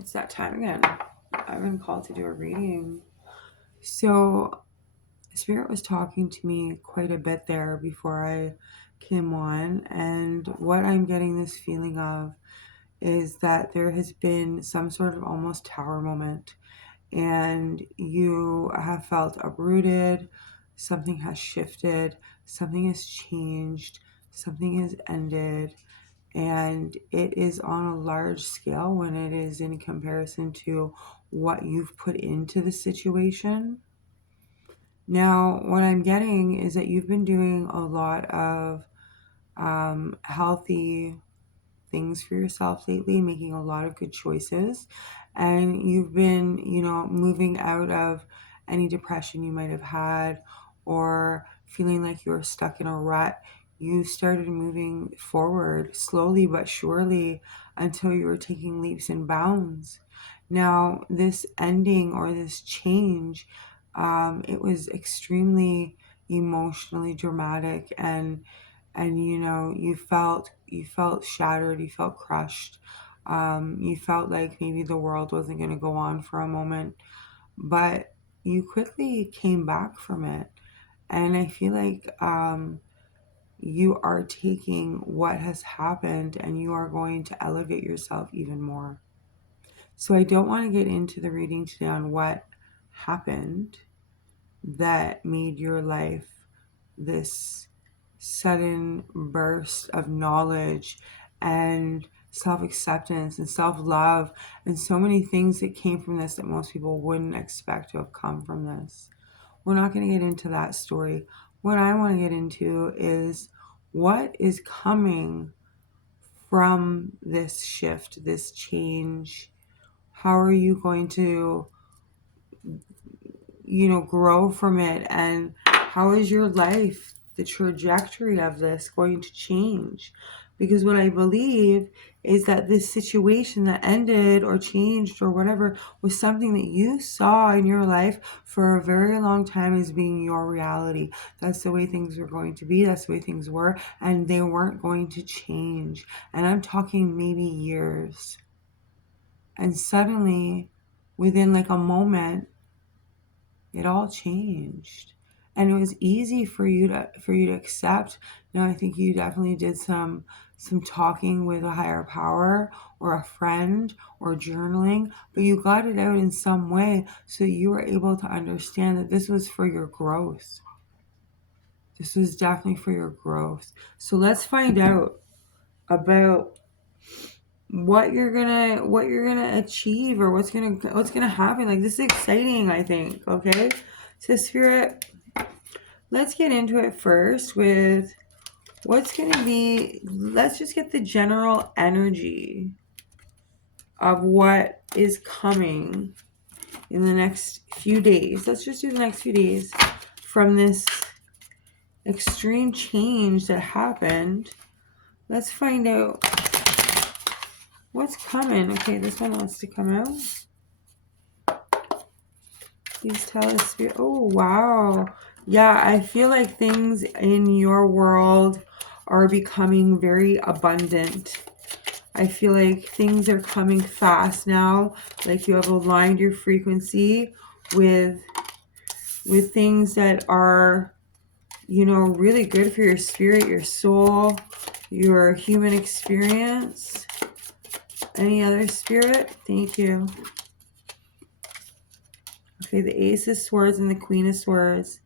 It's that time again. I've been called to do a reading. So, Spirit was talking to me quite a bit there before I came on. And what I'm getting this feeling of is that there has been some sort of almost tower moment. And you have felt uprooted. Something has shifted. Something has changed. Something has ended, and it is on a large scale when it is in comparison to what you've put into the situation. Now, what I'm getting is that you've been doing a lot of healthy things for yourself lately, making a lot of good choices, and you've been, moving out of any depression you might have had or feeling like you were stuck in a rut. You started moving forward slowly but surely until you were taking leaps and bounds. Now, this ending or this change, it was extremely emotionally dramatic, and you felt shattered, you felt crushed, you felt like maybe the world wasn't going to go on for a moment, but you quickly came back from it. And I feel like you are taking what has happened and you are going to elevate yourself even more. So I don't want to get into the reading today on what happened that made your life this sudden burst of knowledge and self acceptance and self love, and so many things that came from this that most people wouldn't expect to have come from this. We're not going to get into that story. What I want to get into is what is coming from this shift, this change. How are you going to grow from it, and how is your life, the trajectory of this going to change? Because what I believe is that this situation that ended or changed or whatever was something that you saw in your life for a very long time as being your reality. That's the way things were going to be, that's the way things were, and they weren't going to change. And I'm talking maybe years. And suddenly, within like a moment, it all changed, and it was easy for you to accept. Now I think you definitely did some talking with a higher power or a friend or journaling, but you got it out in some way so you were able to understand that this was for your growth. This was definitely for your growth. So let's find out about what you're gonna achieve, or what's gonna happen. Like, this is exciting, I think. Okay, so Spirit, let's get into it first with what's gonna be. Let's just get the general energy of what is coming in the next few days. Let's just do the next few days from this extreme change that happened. Let's find out what's coming. Okay, this one wants to come out. Please tell us, Spirit. Oh, wow. Yeah, I feel like things in your world are becoming very abundant. I feel like things are coming fast now. Like you have aligned your frequency with things that are, really good for your spirit, your soul, your human experience. Any other, Spirit? Thank you. Okay, the Ace of Swords and the Queen of Swords.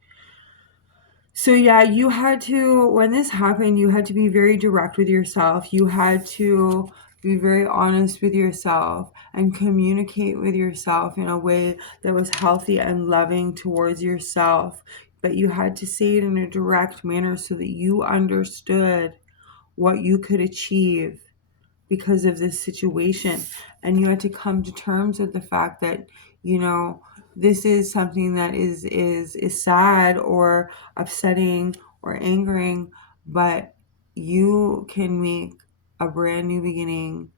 So yeah, you had to, when this happened, you had to be very direct with yourself. You had to be very honest with yourself and communicate with yourself in a way that was healthy and loving towards yourself. But you had to say it in a direct manner so that you understood what you could achieve because of this situation. And you had to come to terms with the fact that, this is something that is sad or upsetting or angering, but you can make a brand new beginning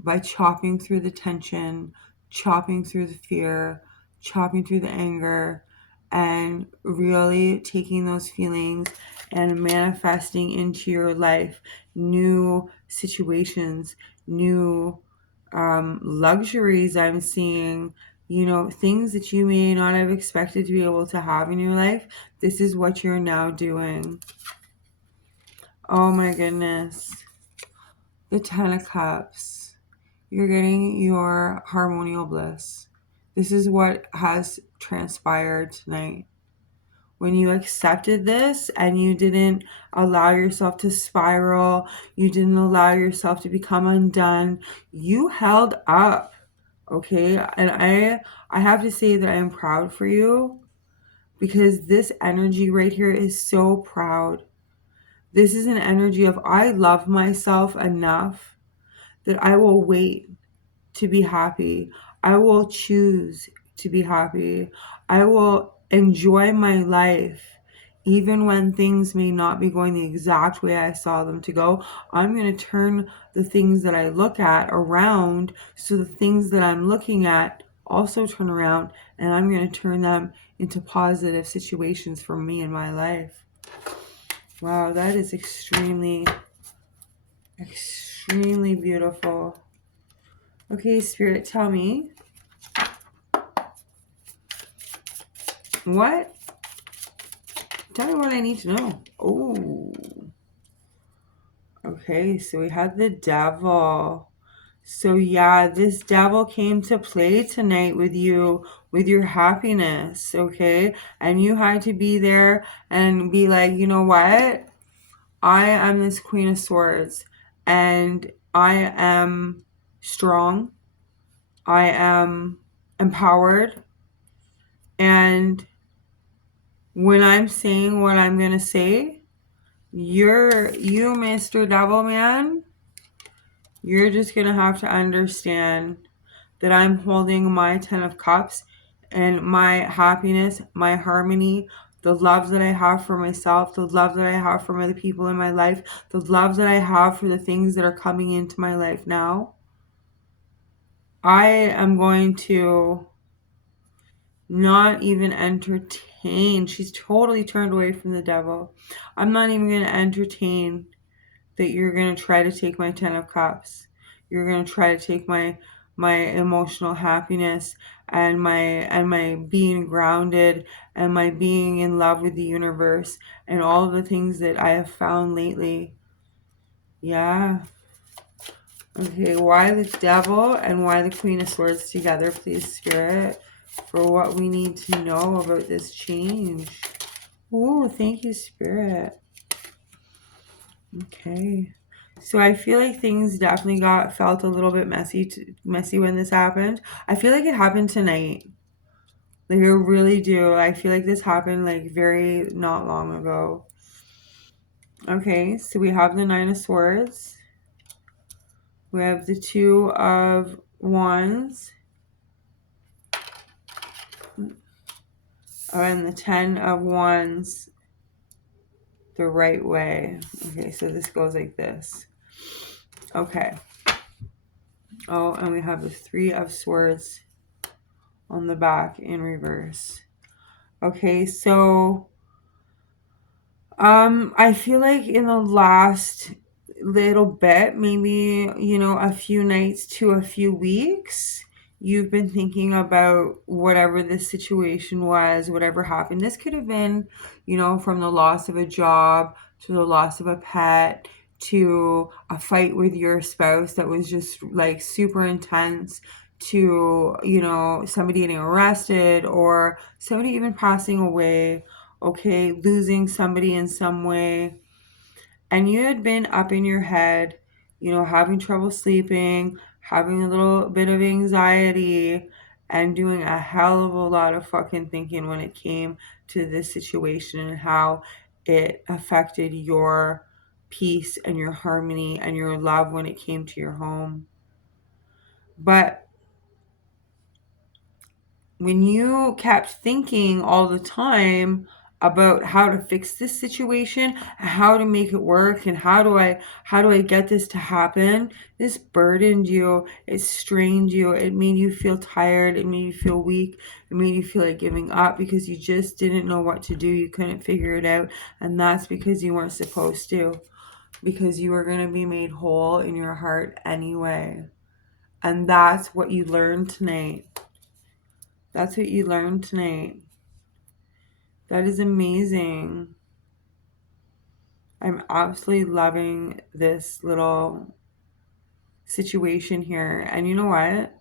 by chopping through the tension, chopping through the fear, chopping through the anger, and really taking those feelings and manifesting into your life new situations, new luxuries I'm seeing, things that you may not have expected to be able to have in your life. This is what you're now doing. Oh my goodness. The Ten of Cups. You're getting your harmonial bliss. This is what has transpired tonight. When you accepted this and you didn't allow yourself to spiral, you didn't allow yourself to become undone, you held up. Okay? And I have to say that I am proud for you, because this energy right here is so proud. This is an energy of, I love myself enough that I will wait to be happy. I will choose to be happy. I will enjoy my life even when things may not be going the exact way I saw them to go. I'm going to turn the things that I look at around, so the things that I'm looking at also turn around, and I'm going to turn them into positive situations for me in my life. Wow, that is extremely, extremely beautiful. Okay, Spirit, tell me, what? Tell me what I need to know. Oh. Okay, so we had the devil. So yeah, this devil came to play tonight with you, with your happiness, okay? And you had to be there and be like, you know what? I am this Queen of Swords, and I am strong. I am empowered. And when I'm saying what I'm going to say, you, Mr. Devilman, you're just going to have to understand that I'm holding my 10 of cups and my happiness, my harmony, the love that I have for myself, the love that I have for other people in my life, the love that I have for the things that are coming into my life now. I am going to not even entertain. She's totally turned away from the devil. I'm not even going to entertain that you're going to try to take my 10 of cups. You're going to try to take my emotional happiness and my being grounded and my being in love with the universe and all of the things that I have found lately. Yeah. Okay, why the devil and why the Queen of Swords together, please, Spirit, for what we need to know about this change. Oh, thank you, Spirit. Okay. So I feel like things definitely felt a little bit messy when this happened. I feel like it happened tonight. Like, I really do. I feel like this happened like very not long ago. Okay, so we have the Nine of Swords. We have the Two of Wands. And the Ten of Wands the right way. Okay, so this goes like this. Okay. Oh, and we have the Three of Swords on the back in reverse. Okay, so I feel like in the last little bit, maybe, a few nights to a few weeks, you've been thinking about whatever this situation was, whatever happened. This could have been, from the loss of a job to the loss of a pet to a fight with your spouse that was just like super intense to, somebody getting arrested or somebody even passing away, okay, losing somebody in some way, and you had been up in your head, having trouble sleeping, having a little bit of anxiety, and doing a hell of a lot of fucking thinking when it came to this situation and how it affected your peace and your harmony and your love when it came to your home. But when you kept thinking all the time about how to fix this situation, how to make it work, and how do I get this to happen, this burdened you, it strained you, it made you feel tired, it made you feel weak, it made you feel like giving up because you just didn't know what to do, you couldn't figure it out, and that's because you weren't supposed to, because you were going to be made whole in your heart anyway. And that's what you learned tonight. That's what you learned tonight. That is amazing. I'm absolutely loving this little situation here. And you know what?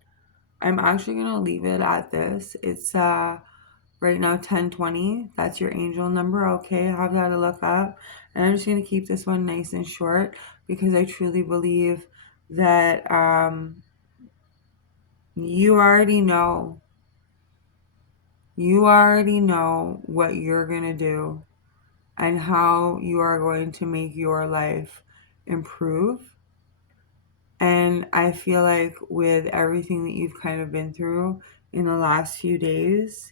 I'm actually going to leave it at this. It's right now 10:20. That's your angel number. Okay, I've got to look up. And I'm just going to keep this one nice and short because I truly believe that you already know. You already know what you're going to do and how you are going to make your life improve. And I feel like with everything that you've kind of been through in the last few days,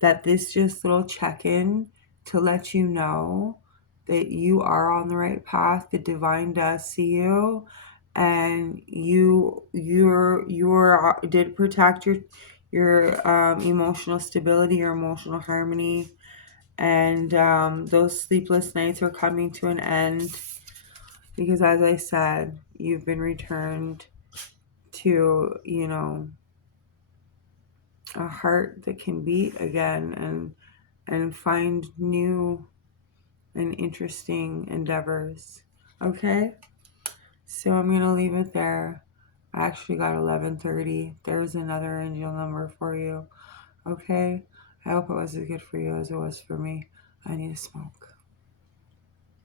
that this just little check-in to let you know that you are on the right path. The divine does see you, and you're did protect your emotional stability, your emotional harmony, and those sleepless nights are coming to an end because, as I said, you've been returned to, a heart that can beat again and find new and interesting endeavors. Okay? So I'm going to leave it there. I actually got 11:30. There's another angel number for you. Okay? I hope it was as good for you as it was for me. I need to smoke.